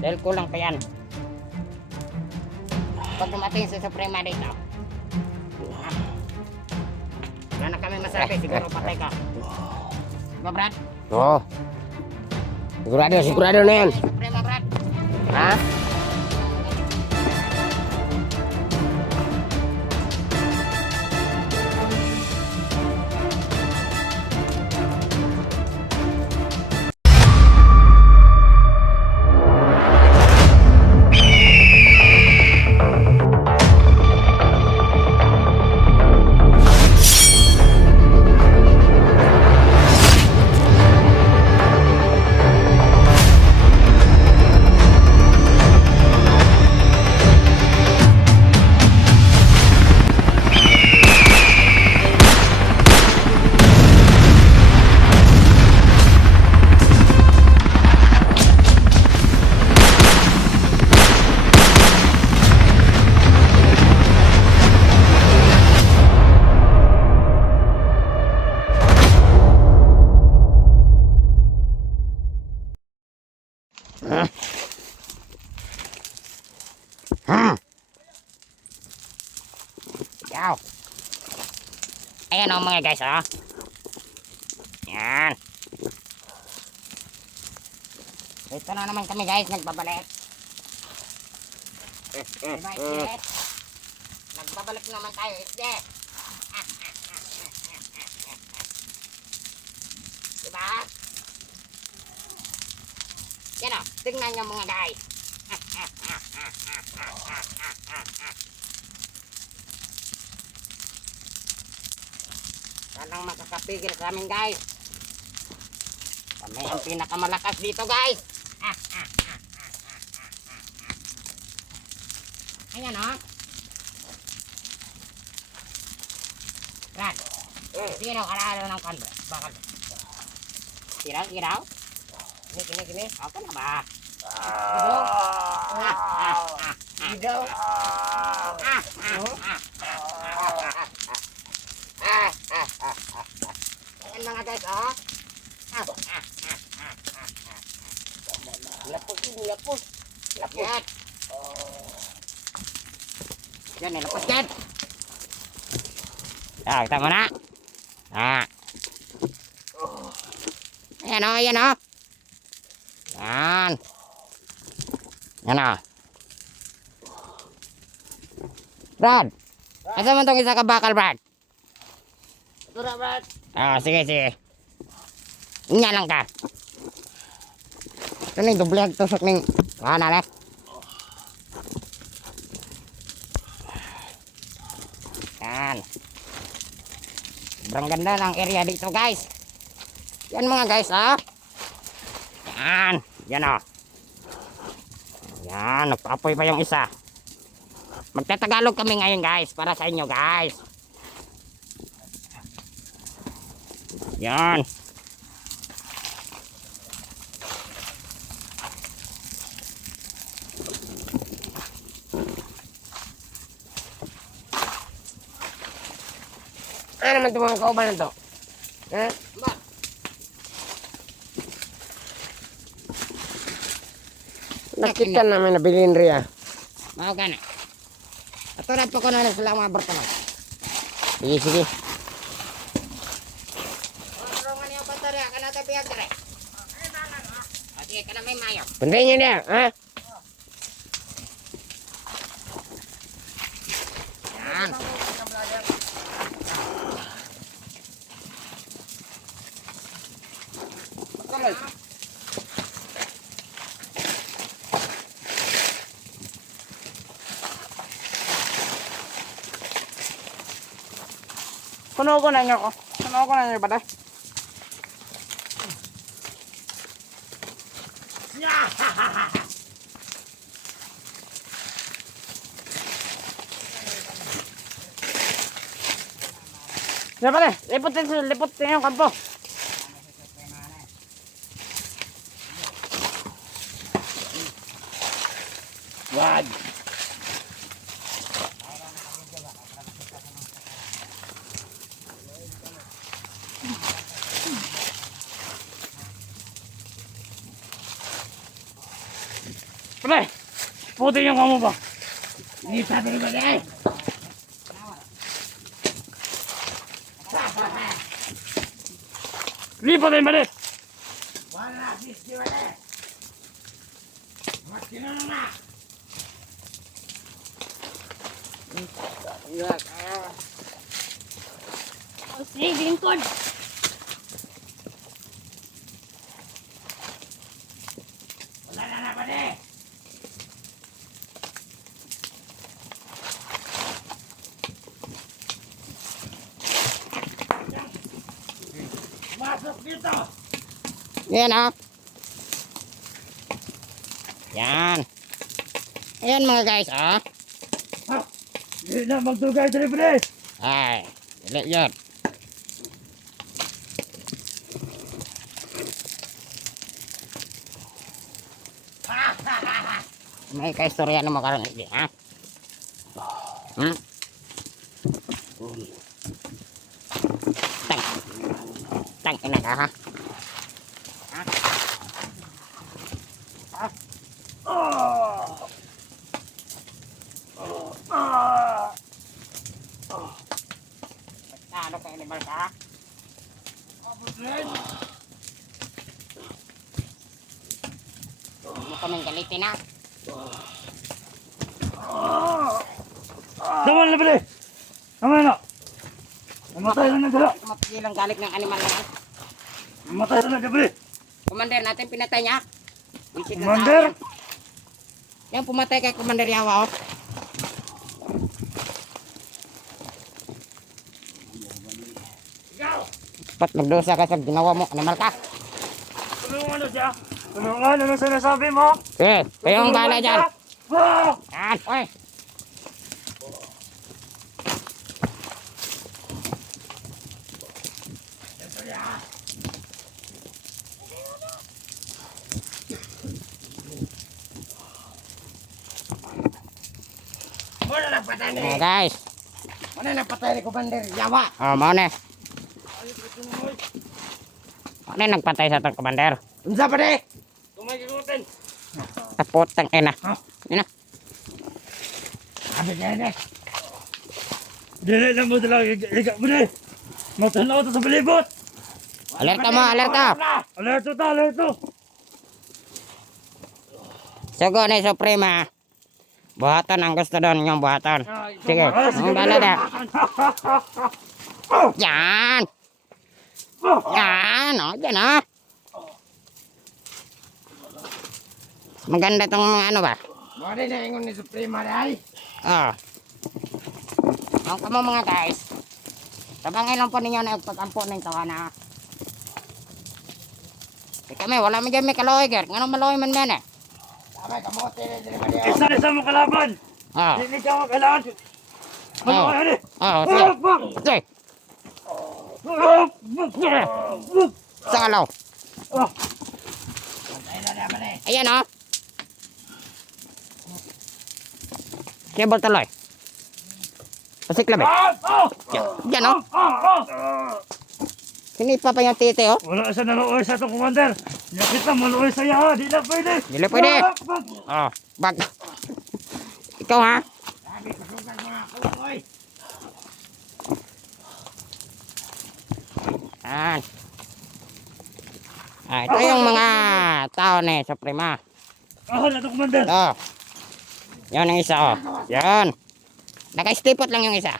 Dahil kulang pa yan. Pag dumating si Suprema dito, wala na kami masabi, siguro patay ka. Diba, Brad? Oo. Sigurado na yan. Suprema, Brad. Ha? Yaw. Ayan o mga guys, oh. Yan. Ito na naman kami guys, nagbabalik. Diba, Isdet? Nagbabalik naman tayo, Isdet. Diba? Yan o, tingnan nyo mga guys. Walang makakapigil sa amin guys. Kami ang pinakamalakas dito guys. Ayan o. Brad, sino kalalo ng kanbro? Bakal. Kiraw? Kini. Ako na ba? Gidaw? Ayan mga guys, oh. Lapos. Yan. Yan, lapos yan. Kita mo na. Ayan o. Yan. Brad, asa man tong isa ka bakal, Brad? Ito na, Brad. Sige. Inya lang ka. Ito na yung dubleg tusok ng kanal eh. Yan. Sobrang ganda ng area dito guys. Yan mga guys, oh. Yan oh. Yan, nagpaapoy pa yung isa. Magtatagalog kami ngayon guys, para sa inyo guys. Yan. Ano naman itong mga kauban na ito? Ba? Nakita namin na bilhin riya. Mau ka na. Aturan pa ko na sila mga berteman. Sige. Rongan yung baterya, ka na ito piyag dire. Sige, ka na may mayo. Puntayin niyo niya, ha? Yan. Kuno ko na niyo ba dai? Ya pare, lipot yung kampo. Wad. Pre, puti yung kamo ba? Hindi pa rin ba eh? Lipat tayo mali. Wala, sisti wala. Makin na. O, sige, lingkod. Wala na ba eh? Masuk dito. Yan oh. Yan. Ayan mga guys oh. Hindi na magdugay dali pre. Ay, dili yun. May kaistorya na mo karon hindi ha? Hmm? Tang. Tang ina ka ha? Ano ka animal ka ha? Huwag mo kaming galitin ha? Daman na pre. Naman na. Namatay na nagdala. Mapigil ang galit ng animal na yan. Namatay na nagdala pre. Commander natin pinatay niya. Visit na Commander? tao yan. Yan pumatay kay Commander Yawa oh. Ba't magdosa ka sa ginawa mo? Animal ka? Tulungan na siya. Tulungan ano sinasabi mo? Eh, kayo ang bala dyan. Ah! Yan, oy. Wala na patay ni. Guys. Wala na patay ni Commander Yawa. Oh, mau na. Ano yung nagpatay sa itong Commander? Unsa pa de? Tumay kikutin. Tapotang ina. Ina. Abi gani. Dili lang mo talaga iga mo de. Matanaw to sa palibot. Alerta mo, alerta. Alerto ta, alerto. Sugo na Suprema. Buhatan ang gusto doon yung buhatan. Sige, ang bala na. Yan. Yan, o, dyan o. Maganda tong ano ba? Mo de na ingon ni Suprema dai. Oh. Ang kamo mga guys. Tabangin lang po ninyo na pag-ampo ng tawana. Kami, wala man dyan may kaloy, ger. Nga maloy man yan eh. Tama kamote ni diri ba de. Isa mo kalaban. Oh. Hindi ka makailangan. Ano Oh. kaya ni? Oh, sige. Sige. Sa alaw. Patay na ba de. Ayan o. Cable taloy. Pasik labi. Yan o. Sinipa pa yung titi o. Wala sa naluoy sa itong commander. Nakita maluoy sa iya. Di na pwede. Dili pwede. Oh, bag. Ikaw ha. Sabi ko sugal mga kuloy. Yan. Ah, ito yung mga tao ni Suprema. Ah, na itong commander. Ito. Yan ang isa o. Yan. Naka-stipot lang yung isa.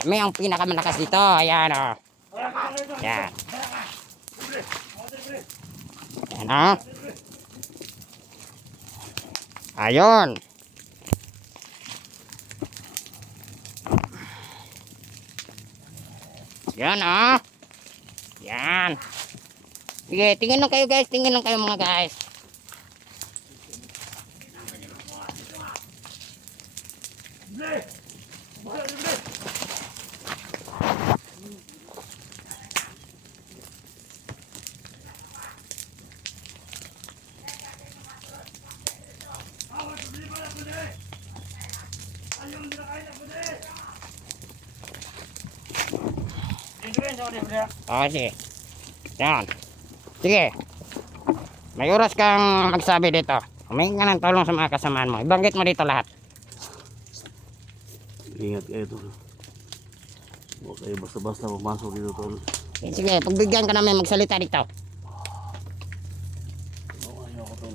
Kami ang pinakamalakas dito. Ayan o. Yan. Yan o. Ayun. Yan o. Yan. Sige, tingin lang kayo guys. Tingin lang kayo mga guys. Oh, sige. Yan. Sige. May oras kang magsabi dito. Humingi ka ng tulong sa mga kasamaan mo. Ibanggit mo dito lahat. Ingat kayo tol. Huwag kayo basta-basta pumasok dito tol. Sige, pagbigyan ka namin magsalita dito. Ayoko tol.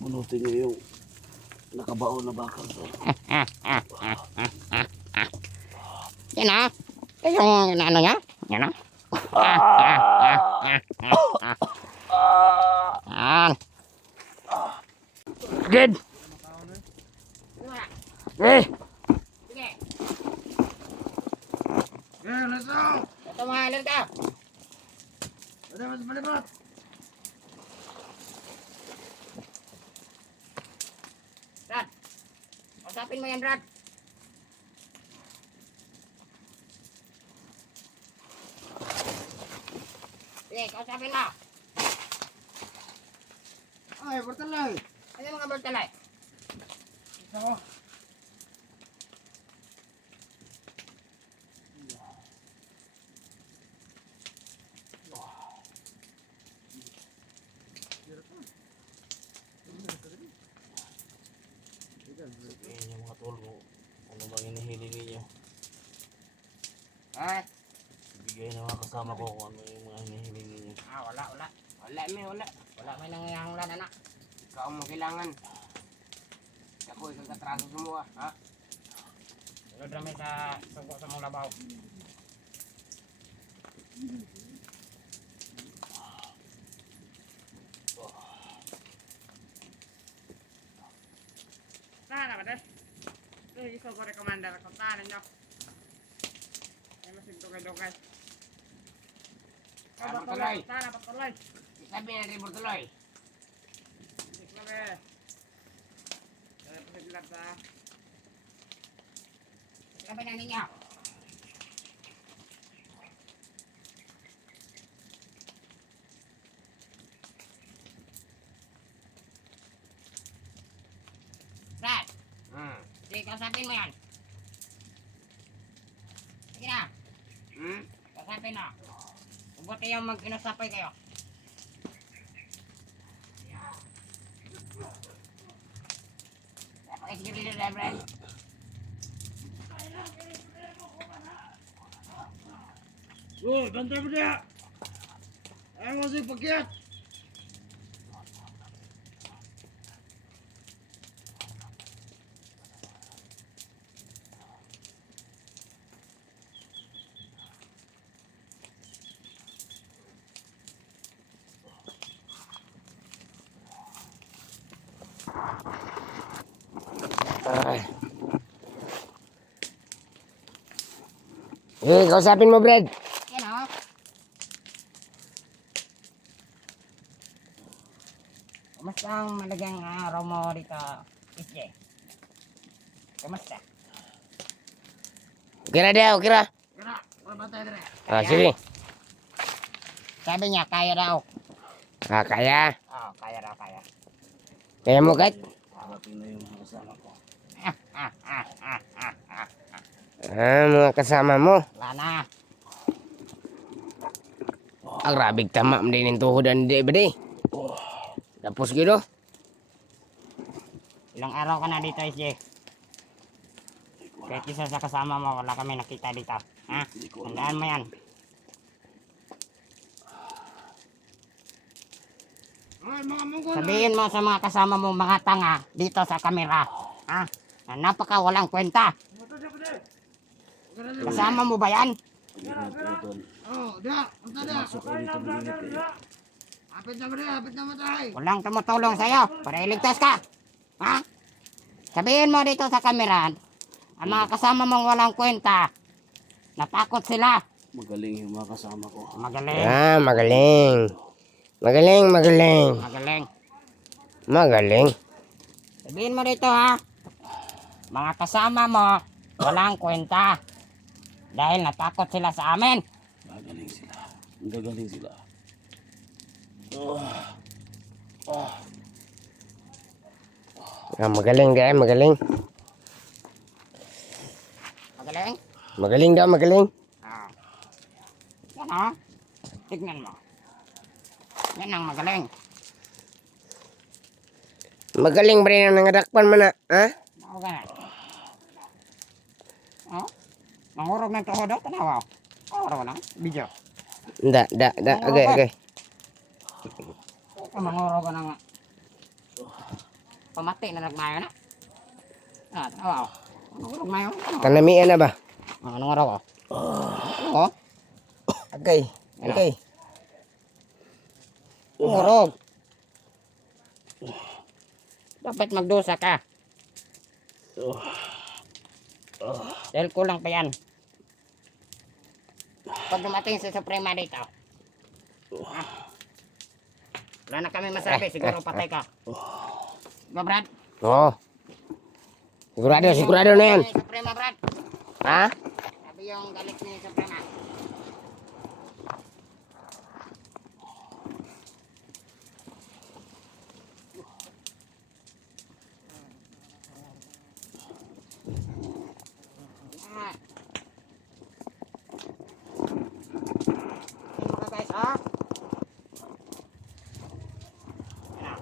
Bunutin niyo yung nakabaon na bakal tol. Yan o. Yan yung ano niya. Yan o. Yan. Good. Eh. Sige. Okay, let's go! Ito mga halir ka. Ada mas balibat! Brad. Usapin mo yan, Brad. Sige, kausapin mo. Ay, bertalay! Ano yung mga bertalay? Ito. Sabihin yung mga tol mo. Ano bang hinihiling ninyo? Ay. Bigay ng mga kasama ko kung ano yung mga hinihiling ninyo. Wala. Wala may nangangahulugan, anak. Ikaw mo kailangan. Ako isang katraso semua, ha? Sunod rami sa suko sa mong labaw. Sana ba deh? Ito yung iso ko rekomendar ko tanan nyo. Ay masinto kay Dogay. Bertalay! Sana patuloy. Sabi na rin bertalay! Sikla be. Saya pasiglat sa. Sikla ba na ninyo? Brad, sige, kausapin mo yan. Sige na, kausapin na. Mabuti yung mag-inusapay kayo. Sige dito, Reverend. Oh, bantay mo dia! Ayaw mo sa'yo pagyat! Kausapin mo, Brad. Yan o. Kamusta ang malagang araw mo dito, SJ? Kamusta? Okay na daw, okay na. Kira, wala bantay dire. Sige. Sabi niya, kaya daw. Kaya. Oo, kaya daw, kaya. Kaya mo, Kat? Parating na yung mga kasama ko. Mga kasama mo. Wala na. Ang rabig tama, hindi ng tuhodan, di ba di? Tapos gitu. Ilang araw ka na dito, SJ? Kahit isa sa kasama mo, wala kami nakita dito. Ha? Tandaan mo yan. Ay, mga mungkol! Sabihin mo sa mga kasama mo, mga tanga, dito sa kamera. Ha? Na napaka walang kwenta. Kasama mo ba yan? Ingat kayo tol. Oh, dia! Bantay dia! Pasok kayo dito, ingat kayo. Apit na mo dia! Apit na matay! Walang tumutulong sa'yo para iligtas ka. Ha? Sabihin mo dito sa kamera, ang mga kasama mong walang kwenta, natakot sila. Magaling yung mga kasama ko. Magaling. Magaling. Magaling, magaling. Magaling. Magaling. Sabihin mo dito ha, mga kasama mo, walang kwenta. Dahil natakot sila sa amin. Gagaling sila. Gagaling sila. Magaling guys, magaling. Magaling? Magaling daw, magaling. Yan ha. Tignan mo. Yan ang magaling. Magaling ba rin ang nangadakpan man na, ha? Ako ganun. Oh? Mangurog ng tuhod daw, tanawa. Mangurog na, video. Da, agay, agay. Mangurog ka ng pamati na nagmayo na. Ah, tanawa. Mangurog mayo. Kanamian na ba? Anong araw ko? Oh? Agay, agay. Mangurog. Dapat magdusa ka. Dahil kulang pa yan. Pag dumating sa Suprema dito. Ah. Wala na kami masabi. Siguro patay ka. Diba, Brad? Oo. Sigurado na yan. Suprema, Brad. Ha? Sabi yung galit ni Suprema. Ah. Ano ka guys, ha? Ano? Ah.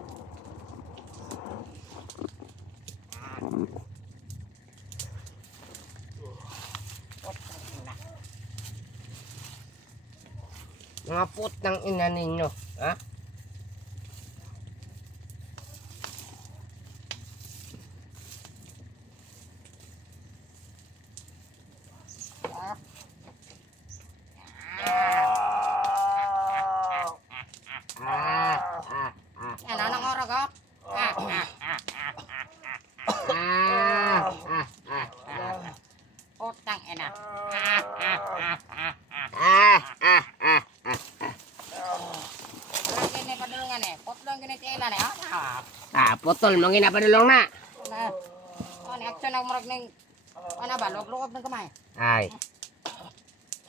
Mga putang ina ninyo, ha? Yan, anong oras ko? Utang ina. Walang gini padulungan eh. Putlong gini tiilan eh. Putol, mangina padulong na. Ano, action ang murag ng ano ba, loob-loob ng kamay. Ay,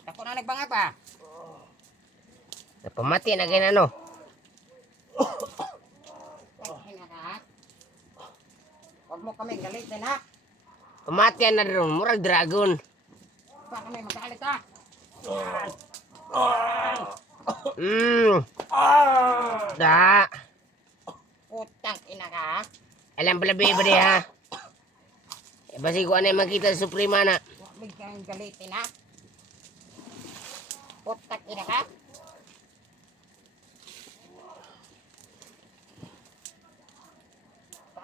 Ako na nagbangag pa. napamati na ganyan, no? Hina ka ha? Huwag mo kami galit din ha. Pamatian na rin, murag dragon. Pa kami magkalit ha. Da. Utang ina ka ha. Alam pala ba di ha? Basi ko ano yung makita sa Suprema na. Huwag mo kami galitin ha. Utang ina ka.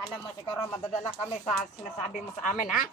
Alam mo siguro madadala kami sa sinasabi mo sa amin ha.